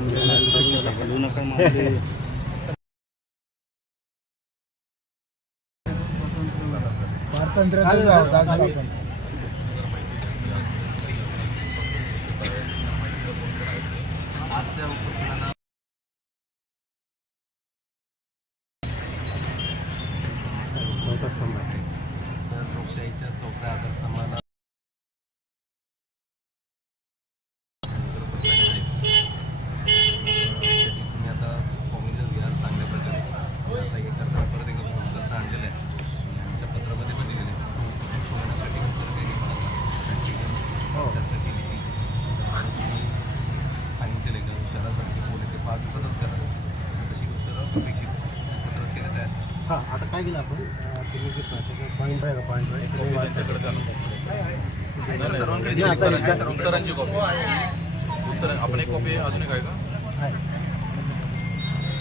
स्वातंत्र्य नका मला. स्वातंत्र्याचं जाऊ, जाऊ आपण. चौथा स्तंभ आहे. तर लोकशाहीच्या चौथ्या आधारस्तंभाला तुम्ही आता फॉर्म्युलर घ्या चांगल्या प्रकारे आता हे करताना परत एकदा फॉर्म्युलर आणलेलं आहे आणि आमच्या पत्रामध्ये पण दिलेलं आहे सोडण्यासाठी कसं काही मला चर्चा केली की आता तुम्ही सांगितलेलं आहे का शहरासारखे बोल ते पाच दिवसातच करा तशी उत्तरं अपेक्षित पत्र केलेलं आहे हा आता काय केलं आपण अं, तुम्ही जे पॉईंट आहे का पॉईंट आता उत्तरांची कॉपी उत्तर आपण एक कॉपी अजून एक आहे का.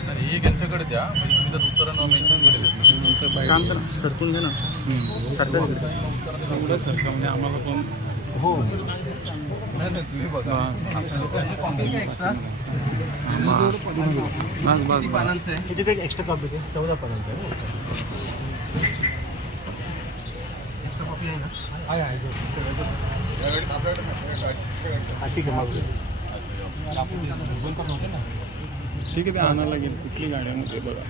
नाही एक यांच्याकडे द्या. म्हणजे तुम्ही उत्तर न मेन्शन केलेले काम करा सरकून घे ना सरकार एवढं म्हणजे आम्हाला पण हो. नाही नाही तुम्ही बघा. असं बस बस बस याच्यात एक एक्स्ट्रा कॉपी आहे चौदा पानांचं आहे आहे, हा, ठीक आहे ठीक आहे ते आणायला लागेल. कुठली गाड्यामध्ये बघा.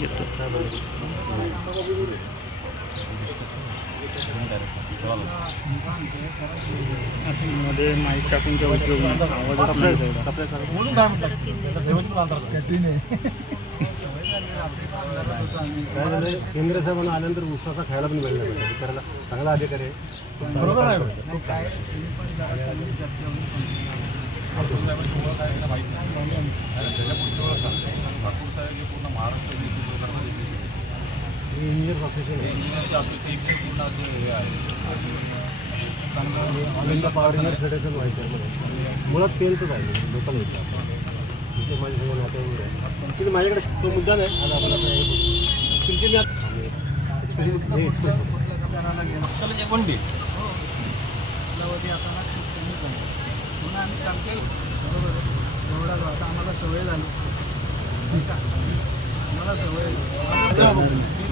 येतो. मध्ये माईक टाकून काय उपयोग नाही केंद्र साहेबांना आल्यानंतर उसाचा खायला पण वेळ नाही करायला चांगला अधिकारी आहे बरोबर आहे. इंजिनियर प्रोफेशन आहे. इंजिनियरचे आपले ते इकडे पूर्ण जे हे आहे. चांगलं all India power engineer federation व्हायचं आहे. मला मुळात तेलचंच आहे लोकल होतं. तिथे माझे सगळं नातं एवढं आहे ॲक्च्युली माझ्याकडे तो मुद्दा नाही. आज आपण आता हे बोलू. तुमचे मी हे बी कालावधी आता ना खूप कमी झाला. म्हणून आम्ही सांगते बरोबर. आहे. एवढा जो आता आम्हाला सवय झाली. नाही का? आम्हाला सवय झाली. मी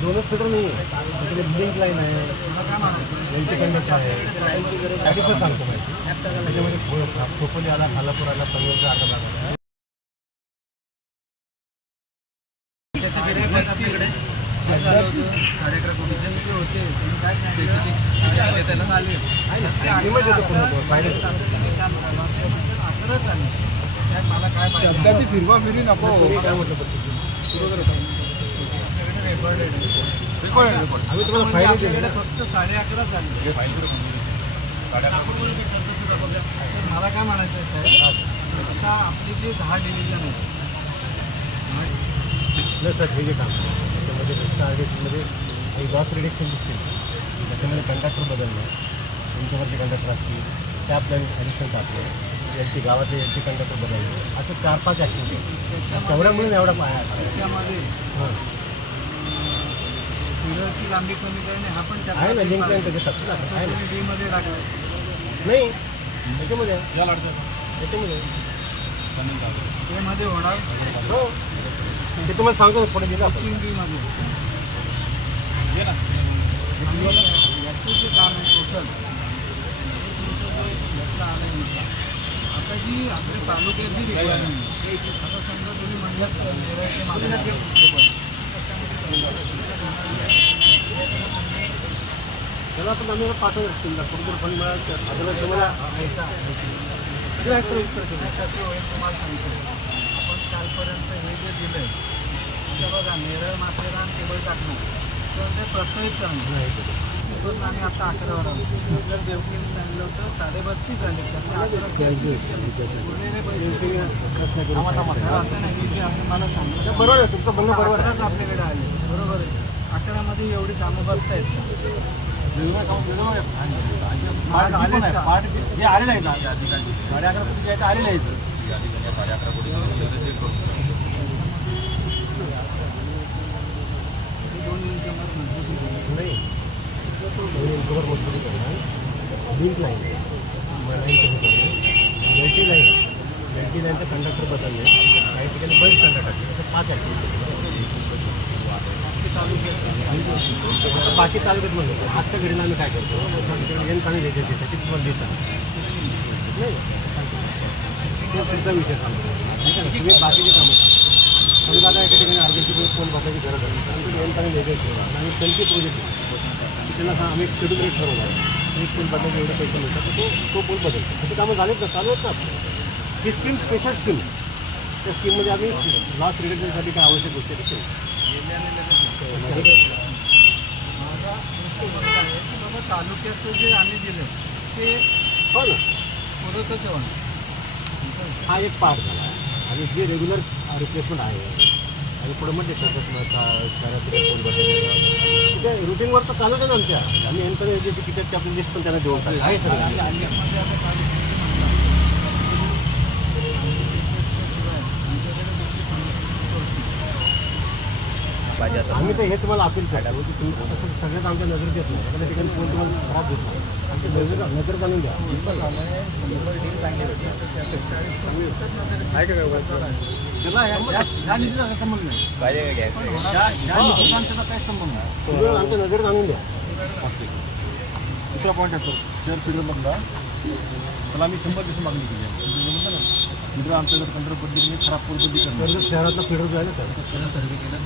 दोनच फिटर नाही आहे लाईन आहे एलटी कंडक्टर आहे ॲडिशनल सांगतो त्याच्यामध्ये खोपोली आला खालापूर आला पनवेलचा अर्धा भाग आला साडे अकरा होते काय शब्दाची फिरवा फिरी नको. फक्त साडे अकरा झाले. तर मला काय म्हणायचं आहे साहेब? आता आपली जे दहा डिव्हिजन आहे सर हे जे काम त्याच्यामध्ये एक लॉस रिडक्शन दिसते त्याच्यामध्ये कंडक्टर बदलणं तुमच्यावरचे कंडक्टर असतील त्या प्लॅन टाकलं. एल टी गावातले एल टी कंडक्टर बदलणे असं चार पाच ॲक्टिव्हिटी तेवढ्यामुळे एवढा पाया पिलरची लांबी कमी करणे हा पण आहे ना लिंक लाईन. आहे ना टाकलं नाही त्याच्यामध्ये आहे. त्याच्यामध्ये आहे. ते मध्ये होणार. हो. ते तुम्हाला सांगतो पुढे गेलं आपण. कोचिंग डी मध्ये. आणि याचं जे काम आहे टोटल आलं आहे आता जी आपल्या तालुक्याची रिक्वायरमेंट आता समजा तुम्ही म्हणलात नेरळ ते मागे त्याला पण आम्ही पाठवत असतील कुठं फंड मिळाल तर तुम्हाला आहे? कसं होईल तुम्हाला सांगतो. आपण कालपर्यंत हे जे दिलंय ते बघा नेरळ माथेरान केबल टाकणं. तर ते प्रस्तावित करणं. आम्ही आता अकरावर आलो. जर देवगिरी सांगितलं होतं साडेबत्तीस झाले. असं नाही की आपण मला सांगितलं. बरोबर आहे तुमचं म्हणणं बरोबर आपल्याकडे आले. बरोबर आहे. अकरामध्ये एवढी कामं बसतायत पार्ट आलेलं आहे. ना साडे अकरा ते आलेलं आहे साडे अकरा कोटी दोन मिनिटं नाही दोन करणार लिंक लाईन एल लाईन लाईनचं कंडक्टर बदलले काही ठिकाणी बस कंडक्टर असं पाच ॲक्टिव्हिटी बाकी तालुक्यात म्हणतो आजच्या घडीला आम्ही काय करतो एन पाणी द्यायचे त्याची तुम्हाला देतात नाही तो पुढचा विषय सांगतो ठीक आहे ना तुम्ही बाकीचे कामं समजा एका ठिकाणी अर्ध्याची फोन बसायची गरज आहे कारण तुम्ही एन पाणी द्यायचं ठेवा. आणि त्यांची प्रोजेक्ट त्याला सांग आम्ही शेड्यूल रेट ठरवला आहे. एक पूल बदलायचे एवढे पैसे मिळतात. तर तो तो पूल बदलतो. त्याची कामं झालीच ना चालू आहेत ना. ही स्कीम स्पेशल स्कीम त्या स्कीममध्ये आम्ही लॉस रिडक्शनसाठी काय आवश्यक गोष्टी ते माझा आहे की बाबा तालुक्याचं जे आम्ही दिलं ते हो ना. पुरं कसं हा एक पार्ट झाला. आणि जे रेग्युलर रिप्लेसमेंट आहे आणि पुढे म्हणजे शहरात फोन बदलले ते रुटीनवर तर चालूच आहे ना आमच्या. आम्ही एन पण ज्याची किती ते आपली लिस्ट पण त्यांना देऊन टाकली आहे नाही आम्ही तर हे तुम्हाला अपील करा म्हणजे तुम्ही तसं सगळ्यात आमच्या नजर देत नाही. एखाद्या ठिकाणी फोन तुम्हाला खराब देत नाही. आमच्या नजर नजर जाणून द्या त्याला या- या- या निधीचा काही संबंध नाही. या या निधीचा त्याचा काही संबंध नाही. आमच्या द्या. दुसरा पॉईंट आहे सर शेअर फीडरमधला त्याला आम्ही शंभर दिवस मागणी केली आहे. म्हणतो ना. मित्र आमच्याकडे कंट्रोल पद्धतीने खराब बद्दली करणार शहरातला फीडर जो आहे ना त्याला सर्वे केला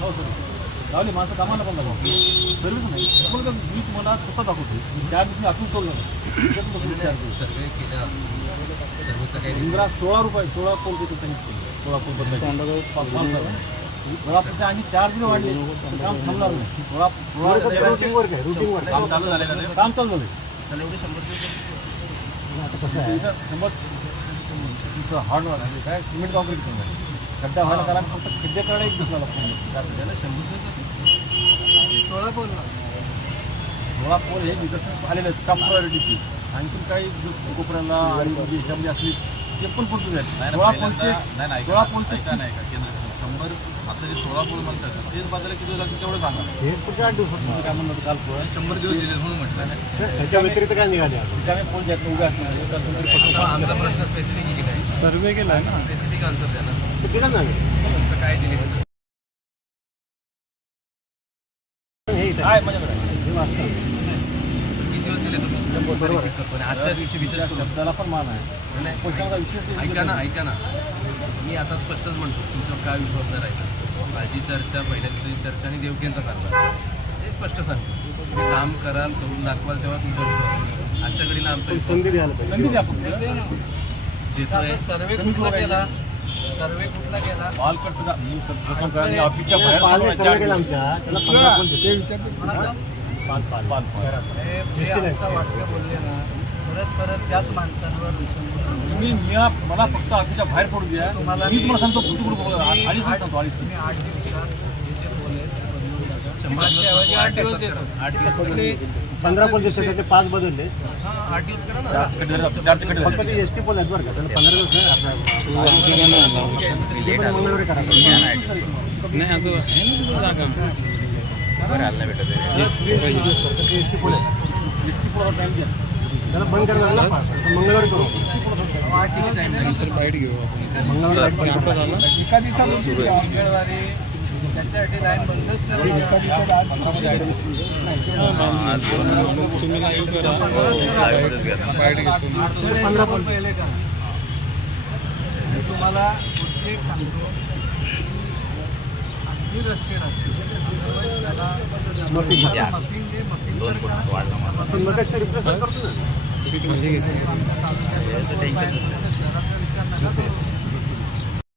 हो सर लावले माणसं कामाला पण दाखवा सर्व्हिस नाही. तर मी तुम्हाला स्वतः दाखवतो. त्या दिवशी आपण सोडलं त्याच्यातून तुम्ही विचार करू. सर्वे केल्या सर्वेचा काही इंदिरा सोळा रुपये सोळा देतो सांगितलं. सोळा पोल बदलायचे आणि चार जरी वाढले. काम थांबणार नाही आहे काम चालू झालेलं आहे काम चालू झालं त्याला एवढे शंभर दिवस आता कसं आहे. शंभर तुमचं हार्ड म्हणजे काय? सिमेंट कॉन्क्रीट करणार खड्डा व्हायला कारण फक्त खड्डे करणं एक दिवसाला लागतो त्याला शंभर दिवस सोळा बोलला सोळा पोल हे निदर्शन आलेलं आहे टॉप प्रायोरिटीची आणखीन काही जो कोपऱ्याला आणि ह्याच्यामध्ये असली ते पण पुढचे नाही आहेत ना, सोळा पोलचे नाही नाही सोळा पोलचे ऐका नाही का केंद्र शंभर आता जे सोळा पोल म्हणतात तेच बदल किती लागतील तेवढं सांगा. हे पुढच्या आठ दिवसात काय म्हणणं होतं काल पोळ शंभर दिवस दिले म्हणून म्हटलं. त्याच्या व्यतिरिक्त काय निघाले रिकामे पोल ज्यात उभे असणार हे पटकन आता आमचा प्रश्न स्पेसिफिक काय सर्वे केला आहे ना स्पेसिफिक आन्सर द्या ना. ते केलं ना आम्ही. तर काय दिले? हे इथं. आहे माझ्याकडे. आहे. हे वाचतं किती दिवस दिले तुम्ही? बरोबर. आहे. पण आजच्या दिवशी विचार शब्दाला पण मान आहे. नाही, ऐका ना ऐका ना. मी आता स्पष्टच म्हणतो तुमच्यावर काय विश्वास नाही राहायचा माझी चर्चा पहिल्या चर्चा आणि देवकींचा कारभार. हे स्पष्ट सांगतो. तुम्ही काम कराल करून दाखवाल तेव्हा तुमचा विश्वास. आजच्या घडीला आमचा संधी द्या सर्वे कुठला केला? सर्वे कुठला केला? सुद्धा. मी प्रथम ऑफिसच्या बाहेर आमच्या. त्याला हे वाक्य बोलले ना. परत परत त्याच माणसांवर मी मी मला फक्त ऑफिसच्या बाहेर पडू द्या. तुम्हाला मी तुम्हाला सांगतो कुठे कुठे अडीच आठ- सांगतो अडीच मी आठ दिवसात हे जे आठ दिवस देतो. आठ दिवस पंधरा पोल दिसते त्याचे पाच बदलले. हा, आठ दिवस करा. ना फक्त ते एस टी पोल आहेत बरं का. त्याला पंधरा दिवस नाही आपल्या ते पण मंगळवारी करा. नाही आता आहे ना तिथं जागा. ते S T pole S T pole time द्या. त्याला बंद करणार ना मंगळवारी करू. बाईट घेऊ आपण मंगळवारी एका दिवसाला मंगळवारी त्याच्यासाठी लाईन बंदच करा. तुम्ही लाईव्ह करा. बाईट घेतो तुम्ही पंधरा पण पहिले करा मी. तुम्हाला एक सांगतो. ती रस्टेड असते. आता शहराचा विचार नका करू.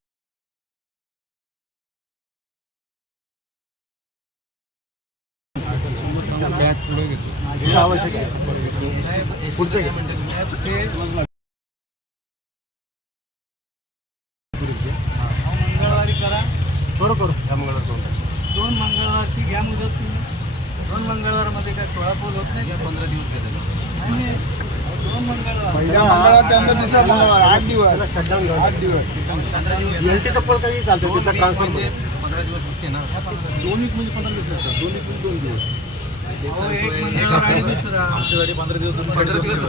हे आवश्यक आहे पुढचं घे मंगळवारी करा करू करू या मंगळवार करू दोन मंगळवारची घ्या मुदत तुम्ही दोन मंगळवारमध्ये काय सोळा पोल होत नाही का पंधरा दिवस नाही नाही. दोन मंगळवार त्याला शटडाऊन आठ दिवस एल टीचं पोल काही चालतं तिथं ट्रान्सफर पंधरा दिवस होते ना? दोन्ही म्हणजे पंधरा दिवस असतात दोन्ही पण दोन दिवस. दुसरा. पंधरा दिवस पंधरा दिवस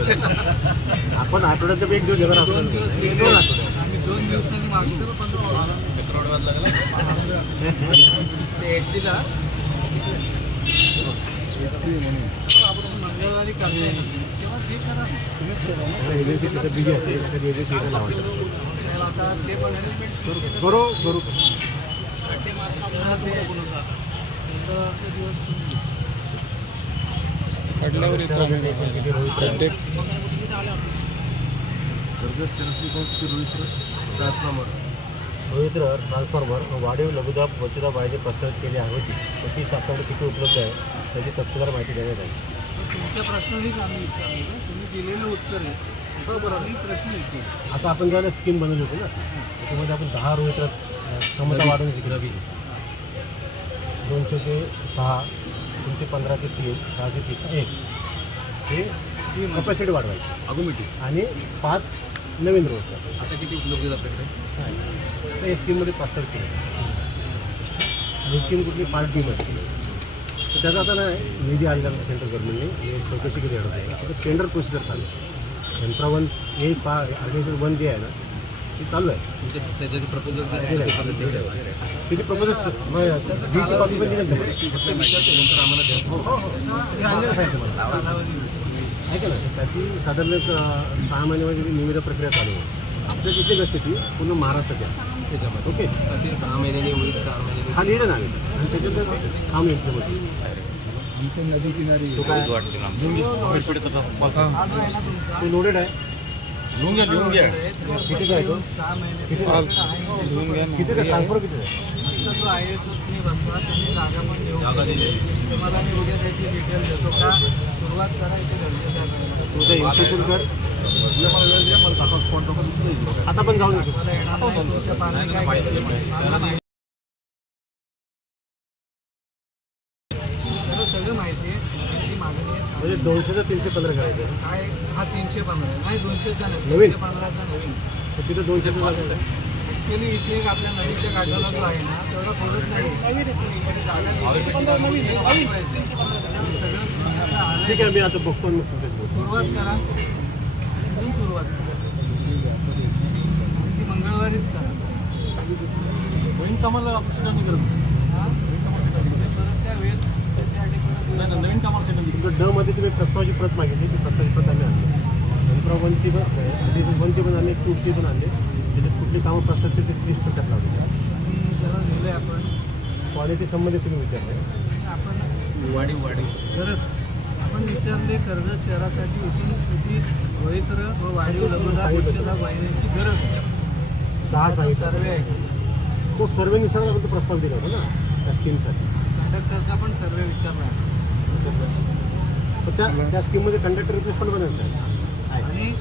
आपण आठवड्यात एक दिवस घेणार दोन दिवस. दोन आठवड्यात. आम्ही दोन दिवसांनी मागतो एच डीला आपण मंगळवारी तेव्हा हे करा. एजन्सी तिथं बिझी असते एखादी एजन्सी इथं लावायची त्याला आता ते पण arrangement करू करू ट्रान्सफॉर्मर. रोहित्र ट्रान्सफॉर्मर. वाढीव लघुदाब वचुदा बाळाची प्रस्तावित केली होती. तर ती शासनाकडे किती उपलब्ध आहे? त्याची तपशीलवार माहिती देण्यात आली. तुमच्या प्रश्नानेच आम्ही. विचारलं तुम्ही दिलेलं उत्तर आहे. आता आपण ज्यावेळेला स्कीम बनवली होती ना त्याच्यामध्ये आपण दहा रोहित्र क्षमता वाढवून विकला गेली. दोनशे ते सहा दोनशे पंधरा ते तीन सहाशे तीस एक. हे कपॅसिटी वाढवायची. आणि पाच नवीन रोहित्र आता किती उपलब्ध आपल्याकडे? तर या स्कीममध्ये प्रस्तावित केलं. ही स्कीम कुठली? पाच टीम आहे तर त्याचा आता ना निधी आलेला सेंट्रल गव्हर्नमेंटने हे चौकशी केली आहे? टेंडर प्रोसिजर चालू आहे. यंत्रा वन हे पा ऑर्गनायझेशन वन जे आहे ना ते चालू आहे. त्याच्याचे प्रपोजल तिथे प्रपोजल डीची कॉपी पण दिली ना. त्याची साधारण सहा महिन्यामध्ये निविदा प्रक्रिया चालू आहे आपल्या तिथे नसते ती पूर्ण महाराष्ट्राच्या. त्याच्यामध्ये. ओके. सहा महिन्याने होईल चार महिन्याने हा लिहिलं ना आम्ही आणि त्याच्यात काम इम्प्लिमेंट तो काय आज आहे ना तुमचा तो लोडेड आहे लिहून घ्या लिहून घ्या किती काय तो सहा महिने किती किती ट्रान्सफर किती जो आहे तो तुम्ही बसवा तुम्ही जागा पण देऊ तुम्हाला मी उद्या त्याची डिटेल देतो का सुरुवात करायची तुझं इन्स्टिट्यूट कर आता पण जाऊन येतो आहे सांगा. दोनशे ते तीनशे पंधरा करायचं काय हा तीनशे पंधरा. नाही दोनशेचा नाही नवीन? तीनशे पंधराचा नवीन तर तिथं दोनशे ते जागा आहे. ॲक्च्युली इथे एक आपल्या नदीच्या काठाला जो आहे ना तेवढा नाही जागा. हे वापरायचं. सगळं आता आलंय. ठीक आहे मी आता बघतो आणि मग तुमच्याशी बोलतो. सुरुवात करा इथून सुरुवात करा ती मंगळवारीच करा होईन कामाला हा? परत त्या वेळेत नवीन कामाला तुमचं ड मध्ये तुम्ही प्रस्तावाची प्रत मागितली ती प्रस्तावाची प्रत आम्ही आणली. वनची पण वनची पण आणली टूची पण आणली. त्याच्यात कुठली कामं प्रस्तावित केली ते तीस प्रकार लावली. आणि जरा लिहिलंय आपण क्वालिटी संबंधित तुम्ही विचारलं. आपण वाढीव वाढीव खरंच आपण विचारले कर्जत शहरासाठी इथून स्थिती रोहित्र व वाढीव लघुदा वृक्षदा वाहिन्यांची गरज सांगितलं सर्वे आहे. तो सर्वेनुसार आपण तो प्रस्ताव दिला होता ना त्या स्कीमसाठी. कंडक्टरचा पण सर्वे विचारला. त्या त्या स्कीममध्ये कंडक्टर रिप्लेस पण आहे. आणि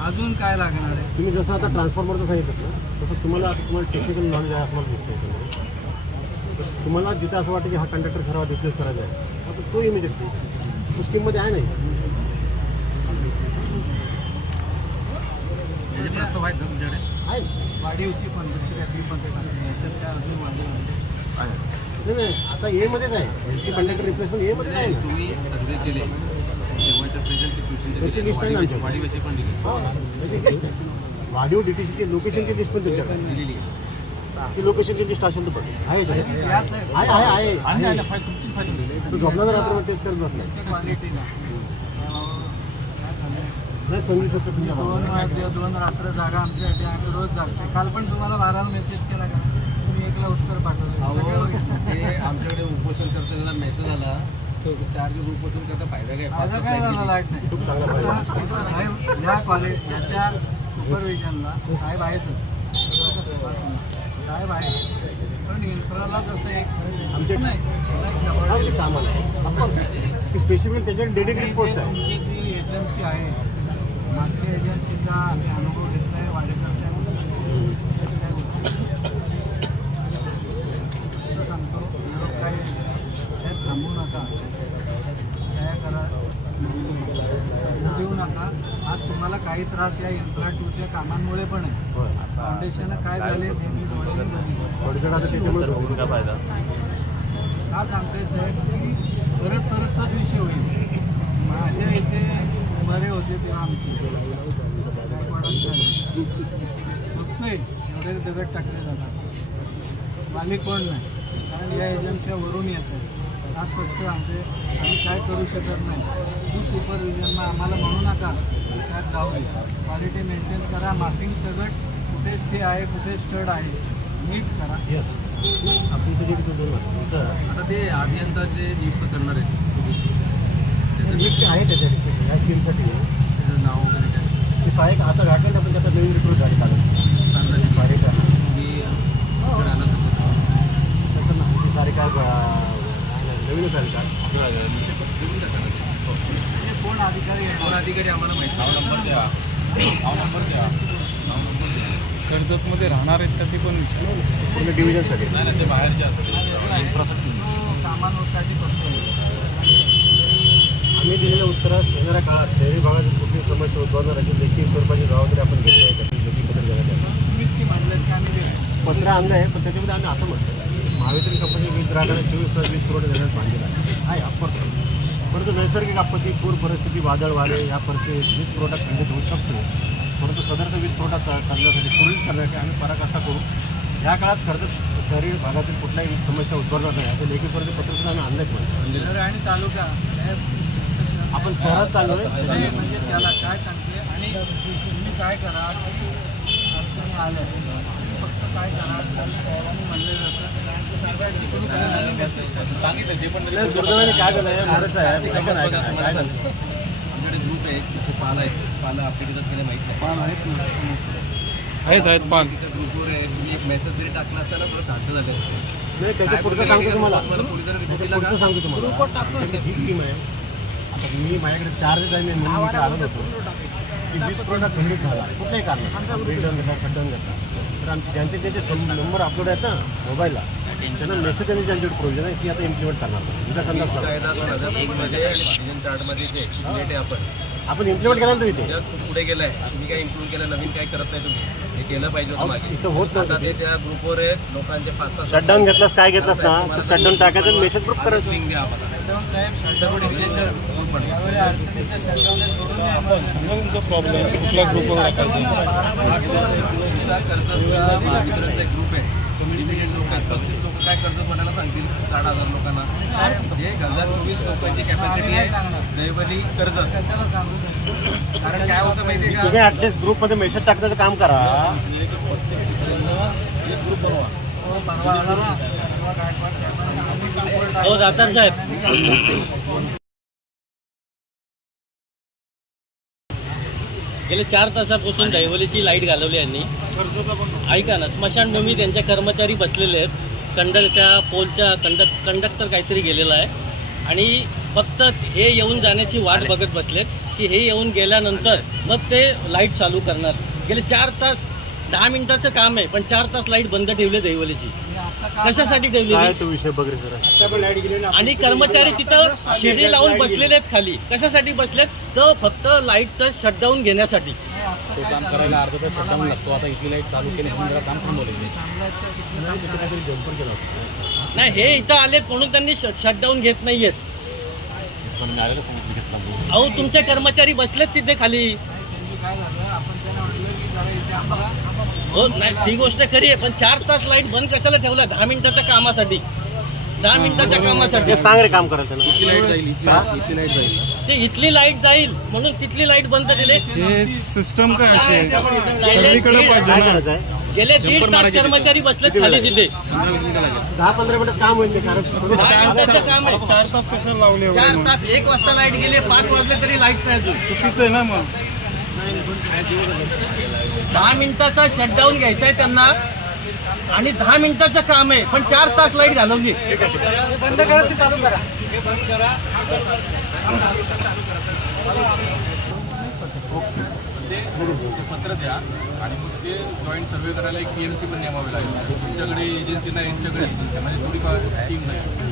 अजून काय लागणार आहे? तुम्ही जसं आता ट्रान्सफॉर्मरचं सांगितलं ना तसं तुम्हाला आता तुम्हाला टेक्निकल नॉलेज आहे असं मला दिसतं एकंदरीत. तर तुम्हाला जिथं असं वाटतं की हा कंडक्टर खरा रिप्लेस करायचा आहे आता तो इमिजिएटली तो स्कीममध्ये आहे नाही. आहे. वाढीवची पण दुसऱ्या फी पण ते अजून वाढीव आहे. नाही नाही आता एमध्येच आहे. एल कंडक्टर रिप्लेसमेंट एमध्येच आहे. ना तुम्ही सर्वे केले. तेव्हाच्या प्रेझेंट त्याची list आहे ना सिच्युएशन आमच्याकडे. वाढीवाची पण दिली. हा, त्याची- वाढीव डीटीसीची लोकेशनची लिस्ट पण तुमच्याकडे दिलेली ती लोकेशनची लिस्ट असेल तर बघ. आहे याच्याकडे? आहे. आहे तो झोपला तर रात्र तेच करत क्वालिटीला नाही समजू शकतो तुमच्या दोन रात्र जागा आमच्यासाठी आम्ही रोज जागते. काल पण तुम्हाला बाराला मेसेज केला का? तारीखला उत्तर पाठवलं. ते आमच्याकडे उपोषण करता त्याला मेसेज आला. तो चार दिवस उपोषण करता फायदा काय? तास काय झाला. लाइट नाही. खूप चांगला पाहिजे आता साहेब या कॉलेज याच्या सुपरविजनला साहेब आहेतच साहेब आहेत. पण इन्फ्राला जसं एक आमच्या- नाही कामाला. आहे. आपण स्पेसिफिक त्याच्यावर डेडिकेटेड पोस्ट आहे. तुमची जी एजन्सी आहे. मागच्या एजन्सीचा आम्ही अनुभव घेतलाय. वाडेकर साहेब शेख साहेब होते. तर सांगतो निरोप काय साहेब थांबू नका सह्या करा सह्या देऊ नका आज तुम्हाला काही त्रास या इन्फ्रा टूच्या कामांमुळे पण आहे. फाउंडेशन काय झाले हे का सांगते साहेब की परत परत तोच विषय होईल. माझ्या इथे बरे होते तेव्हा आमची झाले. बघतोय. एवढे दगड टाकले जातात. मालिक कोण नाही. कारण या एजन्सीया वरून येत आहेत आज स्पष्ट सांगते आम्ही काय करू शकत नाही. तू सुपरविजनला आम्हाला म्हणू नका. दे क्वालिटी मेंटेन करा. मार्किंग सगळं कुठे स्टे आहे कुठे स्टड आहे नीट करा. येस आपली इथे जे किती दोन आहेत. तर आता ते अभियंता जे नियुक्त करणार आहेत. ते नीट आहे त्याच्या या स्कीमसाठी त्याचं नाव वगैरे काय? ते सहाय्यक आता घाटलं आपण त्याचा नवीन रिक्रूट झाली चालत सांगता सहाय्यक आहे. मी इकडे आला तर त्याचं नाव ते सारिका नवीनच झाली का म्हणजे देऊन टाका ना ते. हो. म्हणजे कोण अधिकारी आहे? कोण अधिकारी आम्हाला माहिती नाव नंबर द्या नाव नंबर द्या. नाव नंबर द्या. कर्जतमध्ये राहणार आहेत का ते पण विचार. पूर्ण डिव्हिजनसाठी नाही ना ते बाहेरचे असतात इन्फ्रासाठी तो कामांसाठी करतोय. आम्ही दिलेल्या उत्तरात येणाऱ्या काळात शहरी भागात कुठली समस्या उद्भवणार असेल लेखी स्वरूपाची जबाबदारी आपण घेतली आहे. त्याची लेखी पत्र देण्यात आलं तुम्हीच ती म्हणलं की आम्ही दिलं पत्र आणलं आहे पण त्याच्यामध्ये आम्ही असं म्हणतो महावितरण कंपनी वीज ग्राहकांना चोवीस तास वीज पुरवठा देण्यास बांधलेला आहे. आहे अफकोर्स परंतु नैसर्गिक आपत्ती पूर परिस्थिती वादळ वारे या परिस्थितीत वीज पुरवठा खंडित होऊ शकतो. परंतु सदरचा वीज पुरवठा करण्यासाठी सुरळीत करण्यासाठी आम्ही पराकाष्ठा करू. या काळात खरंच शहरी भागातील कुठल्याही वीज समस्या उद्भवणार नाही असं पत्र सुद्धा आम्ही आणलंच शहर आणि तालुका आपण शहरात चाललो आहे नाही, म्हणजे त्याला काय सांगते? आणि तुम्ही काय करा? अडचणी तुम्ही फक्त काय करा? म्हणले दुर्दैवाने काय झालं आहे मोरे साहेब ऐका ना, ऐका ना, काय झालं आमच्याकडे ग्रुप आहे तिथे पाला आहे पाला अपडेट माहीत नाही पान आहेत. आहेत आहेत पान ग्रुपवर आहे तुम्ही एक मेसेज जरी टाकला असता ना बरं शांत झालं. नाही त्याचं पुढचं सांगतो तुम्हाला. त्याचं? पुढचं सांगतो ही स्कीम आहे आता मी माझ्याकडे चार दिवस आहे मी म्हणून आलो होतो. की वीज पुरवठा खंडित झाला. कुठल्याही कारण ब्रेकडाऊन घेतला शटडाऊन घेतला तर आमचे ज्यांचे सं- नंबर अपलोड आहेत ना मोबाईलला त्यांना मेसेज आणि ज्यांच्याकडे प्रोव्हिजन आहे ती आता इम्प्लिमेंट करणार तुमचा संदर्भ सांगा. कायदा दोन हजार एक मध्ये डिव्हिजन चार्टमध्ये जे implement आहे आपण. आपण इम्प्लिमेंट केला ना तो? खूप पुढे गेलाय. तुम्ही काय इम्प्रूव्ह केलं नवीन काय करत नाही तुम्ही? हे केलं पाहिजे होतं मागे. इथं होत आता नव्हतं ते. त्या ग्रुपवर आहे लोकांचे पाच तास शटडाऊन घेतलास काय घेतलास ना? तर शटडाऊन टाकायचं मेसेज प्रूफ करायचं. लिंक द्या आम्हाला. शटडाऊन साहेब शटडाऊन ग्रुप तुमचा प्रॉब्लेम कुठल्या ग्रुपवर टाकायचा तुमचा कर्जतचा महावितरणचा एक ग्रुप आहे. तो लिमिटेड लोक आहेत पस्तीस लोक काय कर्ज म्हणायला सांगतील? साठ हजार लोकांना. हे हजार चोवीस लोकांची कॅपॅसिटी आहे. दैवली कर्जत. कशाला सांगू शकतो कारण काय होतं माहितीये का? तुम्ही ऍटलीस्ट ग्रुपमध्ये मेसेज टाकण्याचं काम करा. परवा आला ना परवा साहेबांनी आम्ही हो दातार साहेब. गेले चार तासापासून दैवलीची लाइट घालवली यांनी. ऐका ना स्मशानभूमी त्यांच्या कर्मचारी बसलेले आहेत. कंडक त्या पोलच्या कंडक कंडक्टर काहीतरी गेलेला आहे. आणि फक्त हे येऊन जाण्याची वाट बघत बसलेत की हे येऊन गेल्यानंतर मग ते लाइट चालू करणार. गेले चार तास दहा मिनिटाचं काम आहे पण चार तास लाइट बंद ठेवली दैवलीची. कशासाठी ठेवली काय तो विषय बघ रे जरा. आणि कर्मचारी तिथं शिडी लावून बसलेले आहेत खाली. कशासाठी बसलेत? तर फक्त लाईटचं शटडाऊन घेण्यासाठी. ते काम करायला अर्धा तास शटडाऊन लागतो. आता इथली लाइट चालू केली म्हणून जरा काम थांबवलेलं नाही हे इथं आलेत म्हणून त्यांनी शटडाऊन घेत नाहीयेत. पण मिळालेलं सांगितलं घेतला अहो तुमचे कर्मचारी बसलेत तिथे खाली. हो नाही ती गोष्ट खरी आहे पण चार तास लाइट बंद कशाला ठेवला? दहा मिनिटाच्या कामासाठी. दहा मिनिटाच्या कामासाठी. ते सांग रे काम करायला त्यांना. लाइट जाईल इथली लाइट जाईल. ते इथली लाइट जाईल म्हणून तिथली लाइट बंद केली. हे सिस्टम काय अशी आहे? गेले सगळीकडे दीड- पाहिजे काय ना करायचं आहे? गेले दीड तास कर्मचारी बसलेत खाली तिथे. दहा पंधरा मिनिटात काम होईल ते कारण दहा मिनिटाचं काम आहे. चार तास कशाला लावले चार तास एक वाजता लाइट गेले पाच वाजले तरी लाइट नाही अजून चुकीचं आहे ना मग. दहा मिनिटाचा शटडाऊन घ्यायचा आहे त्यांना. आणि दहा मिनिटाचं काम आहे पण चार तास लाइट घालवली. बंद करा ते चालू करा. ते ते पत्र द्या आणि मग ते जॉईंट सर्वे करायला एक पीएमसी पण नेमावी लागेल. तुमच्याकडे एजन्सी नाही यांच्याकडे एजन्सी. म्हणजे थोडी टीम नाही.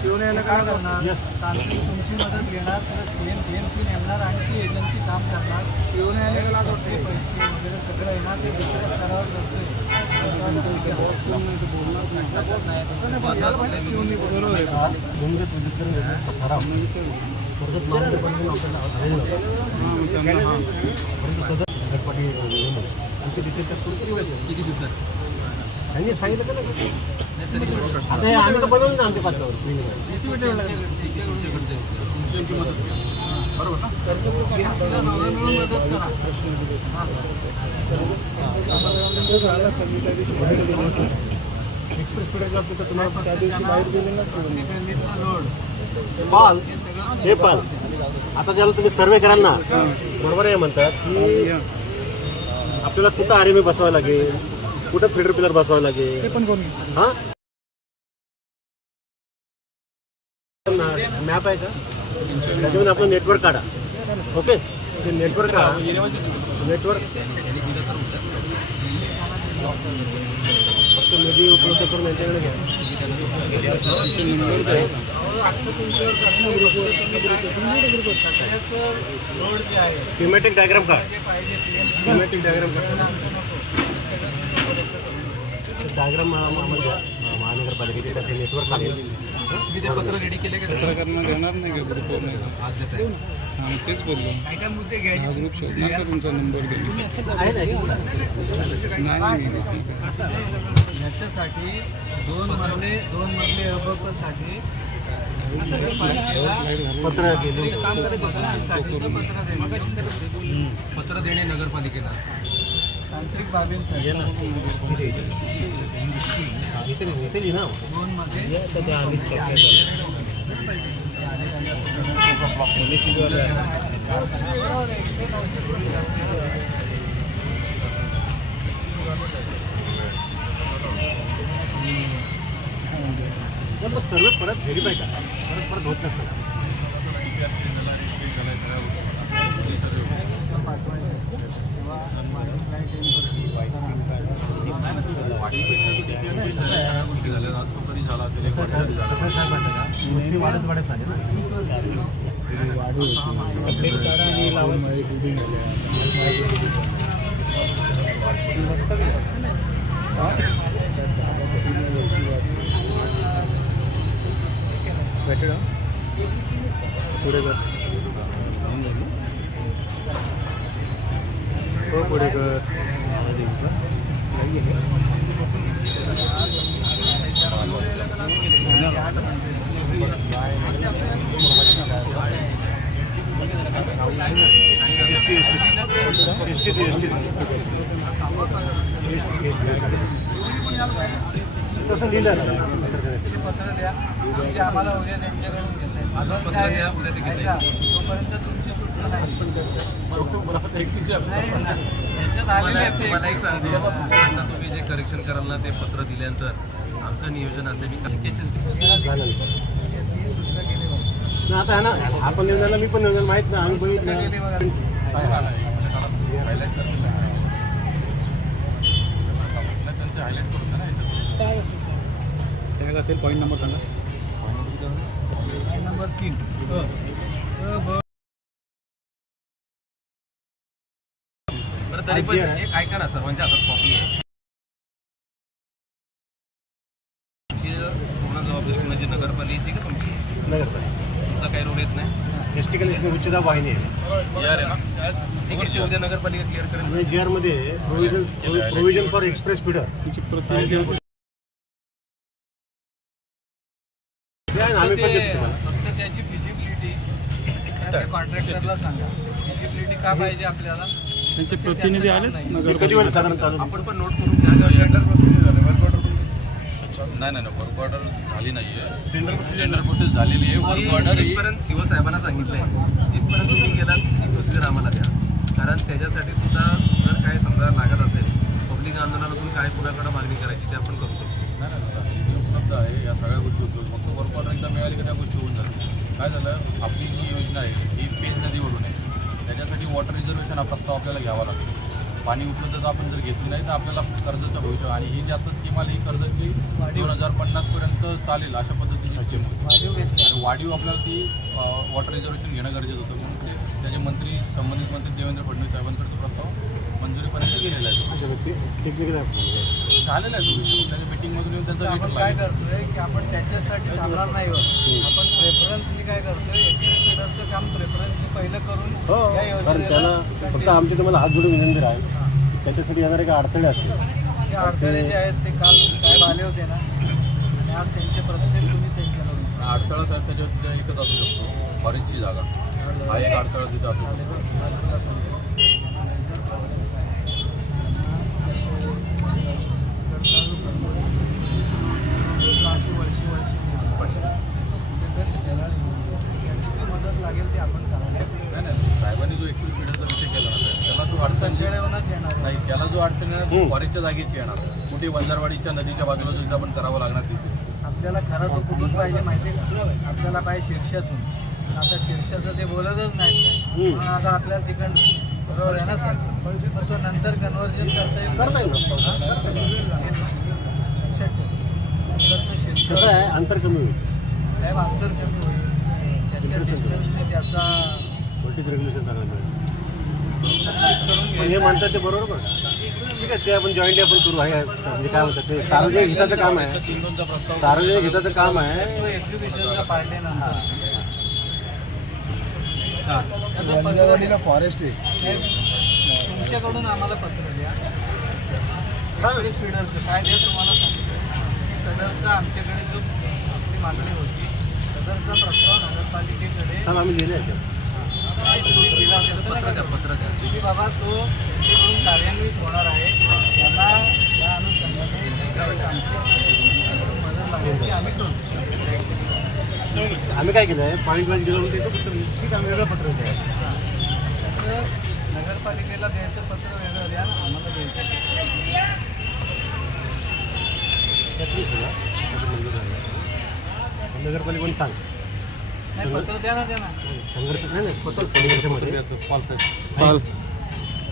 शिवलेला काय करणार तांत्रिक तुमची मदत घेणार P M C M C नेमणार आणि ती एजन्सी काम करणार शिवण्याला पैसे वगैरे सगळं येणार ते दुसऱ्या स्तरावर तसं नाही बोलणार पण शिवणी बरोबर आहे भूमिगत विद्युत करून ठराव कर्जत महानगरपालिकेने आपल्याला आढळलं. परंतु सदर नगरपालिका नियम आहे. आमचे तिथे त्या कुठेतरी वेळ आहे. किती दिवसात त्यांनी सांगितलं आता हे आम्ही तर बनवून ना आमच्या पात्रावर बरोबर ना एक्सप्रेस तुम्हाला त्या दिवशी बाहेर गेले पाल हे पाल. आता ज्याला तुम्ही सर्वे कराल ना बरोबर आहे म्हणतात की आपल्याला कुठं आर बसावं लागेल? कुठं फिल्टर पिलर बसवावं लागेल? पण कोण हा? मॅप आहे का? त्याच्यामध्ये आपलं नेटवर्क काढा. ओके ते नेटवर्क काढा. नेटवर्क फक्त निधी उपलब्ध करून यांच्याकडे घ्या. जे आहे स्किमॅटिक डायग्राम काढ. ते स्किमॅटिक डायग्राम काढ. डायग्राम आम्हाला द्या महानगरपालिकेचे त्याचे नेटवर्क काढेल मी ते पत्र रेडी केले का? पत्रकारांना देणार नाही का ग्रुपवर हा तेच बोललो. काय मुद्दे हा ग्रुप शोधणार का तुमचा नंबर घेऊन आहे ना? नाही याच्यासाठी दोन मरले दोन मरले अबकसाठी. पत्र देणे नगरपालिकेला. तांत्रिक बाबींसाठी इथे इथे लिहा दोन मध्ये सर्व परत व्हेरीफाय करा परत परत होत नसतं सगळ्या गोष्टी झाल्या आज तो कधी झाला असेल एक वर्ष झाला कसं काय वाटतं गोष्टी वाढत वाढत चालेल ना. पुढे कर हो पुढे कर तसं लिहिलं ना ते पत्र द्या म्हणजे आम्हाला उद्या त्यांच्याकडून घेता येईल. आज पत्र काय द्या, उद्या ते घेता येईल. ऐका, तोपर्यंत तुमची सुटका नाही नाही ना. याच्यात आलेले मला आहेत ते. मला एक सांगते आता तुम्ही जे करेक्शन कराल ना ते पत्र दिल्यानंतर आमचं नियोजन असेल की कसे केसेस झालं ती सुटका केली बघा. ना आता आहे ना आपण झालं मी पण येऊन माहीत ना आम्ही सुटका केली बघितलं बघा काय झालं आहे? म्हणजे नंबर तीन तरी पण एक ऐका ना सर्वांच्या हातात कॉपी आहे. ती पूर्ण जबाबदारी कोणाची नगरपालिकेची का तुमची? नगरपालिका तुमचा काही रोल येत नाही? एस टी कलेक्शन वाहिनी आहे. आर उद्या नगरपालिका क्लिअर करेल. आणि जी प्रोव्हिजन प्रोव्हिजन फॉर एक्सप्रेस आम्ही पण देतो तुम्हाला फक्त त्याची फिजिबिलिटी त्या कॉन्ट्रॅक्टरला सांगा. फिजिबिलिटी का पाहिजे आपल्याला? त्यांचे प्रतिनिधी आले नगर कधी होईल साधारण चालू आपण पण नोट करून घ्या. नाही नाही नाही. वर्क ऑर्डर झाली नाहीये. टेंडर टेंडर प्रोसेस झालेली आहे. वर्क ऑर्डर जिथपर्यंत शिवसाहेबांना सांगितलंय तिथपर्यंत तुम्ही गेलात ती प्रोसिजर आम्हाला द्या. कारण त्याच्यासाठी सुद्धा जर काय समजा लागत असेल पब्लिक आंदोलनातून काय पुण्याकडे मागणी करायची ते आपण करू शकतो. नाही नाही नाही. ही उपलब्ध आहे या सगळ्या गोष्टी उपलब्ध फक्त वर्क ऑर्डर एकदा मिळाली की त्या गोष्टी होऊन जातील. काय झालं? आपली जी योजना आहे ही पेज नदीवरून आहे. त्याच्यासाठी वॉटर रिझर्वेशन हा प्रस्ताव आपल्याला घ्यावा लागतो. पाणी उपलब्धता आपण जर घेतली नाही तर आपल्याला कर्जाचं भविष्य आणि ही जी आता स्कीम आली ही कर्जाची दोन हजार पन्नासपर्यंत चालेल अशा पद्धतीची स्कीम होती. वाढीव घेतली. आणि वाढीव आपल्याला ती वॉटर रिझर्वेशन घेणं गरजेचं होतं. म्हणून ते त्याचे मंत्री संबंधित मंत्री देवेंद्र फडणवीस साहेबांकडे तो प्रस्ताव मंजुरीपर्यंत गेलेला आहे. झालेला आहे तो विषय त्याच्या मिटिंगमधून येऊन त्यांचा आपण लेटर काय लागेल करतोय की आपण त्याच्यासाठी थांबणार नाही होत आपण प्रेफरन्सली काय करतोय एक्सप्रेस फीडरचं काम प्रेफरन्सली पहिलं करून हो या कारण त्याला योजनेला फक्त आमची तुम्हाला हात जोडून विनंती राहील त्याच्यासाठी येणारे काही अडथळे असतील. जे अडथळे जे आहेत ते काल साहेब आले होते ना. आणि आज त्यांचे प्रत्येक तुम्ही त्यांच्याकडून अडथळा साहेब त्याच्यावर तिथे एकच असू शकतो. फॉरेस्टची जागा. हा एक अडथळा तिथे असू शकतो वर्षी वर्षी कुठेतरी शेजारी त्यांची जी मदत लागेल ती आपण करायला नाही नाही साहेबांनी जो एक्सेल फीडरचा विषय केला साहेब त्याला जो अडचण येणार आहे. नाही त्याला जो अडचण येणार तो फॉरेस्टच्या जागेची येणार कुठे वंजारवाडीच्या नदीच्या बाजूला जो इथं आपण करावं लागणार तिथे. आपल्याला खरं तो कुठून पाहिजे माहिती का? आपल्याला पाहिजे शीर्षातून पण आता शीर्षाचं ते बोलतच म्हणून आता आपल्याला तिकडं बरोबर आहे ना सर? पण तो नंतर कन्व्हर्जन करता येईल. करता येईल कसं आहे? अंतर कमी होईल. साहेब अंतर कमी होईल. त्याच्या डिस्टन्सने त्याचा व्होल्टेज रेग्युलेशन चांगलं मिळेल? पण हे म्हणतात ते बरोबर बघ ठीक आहे ते आपण जॉईंट आपण करू. आहे म्हणजे काय म्हणतात ते? सार्वजनिक हिताचं काम आहे. तीन दोनचा प्रस्ताव सार्वजनिक हिताचं काम आहे. पार्ट फॉरेस्ट आहे. तुमच्याकडून आम्हाला पत्र द्या. फीडरचं काय द्या तुम्हाला सांगतो की सदरचा आमच्याकडे जो आपली मागणी होती सदरचा प्रस्ताव नगरपालिकेकडे आम्ही दिला का? बाबा तो कार्यान्वित होणार आहे त्याला या अनुषंगाने आम्ही करू आम्ही काय केलं आहे पॉईंट वाईज गेलो ते ठीक आम्ही वेगळं पत्र द्या नगरपालिकेला द्यायचं पत्र वेगळं द्या आम्हाला द्यायचं नगरपालिका सांग. संघर्ष नाही पॉल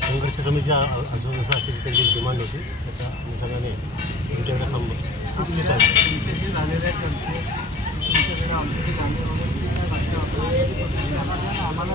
संघर्ष समितीच्या अर्जवण्याचा अशी त्यांची डिमांड होती त्याच्या अनुषंगाने तुमच्याकडे संबंध आम्हाला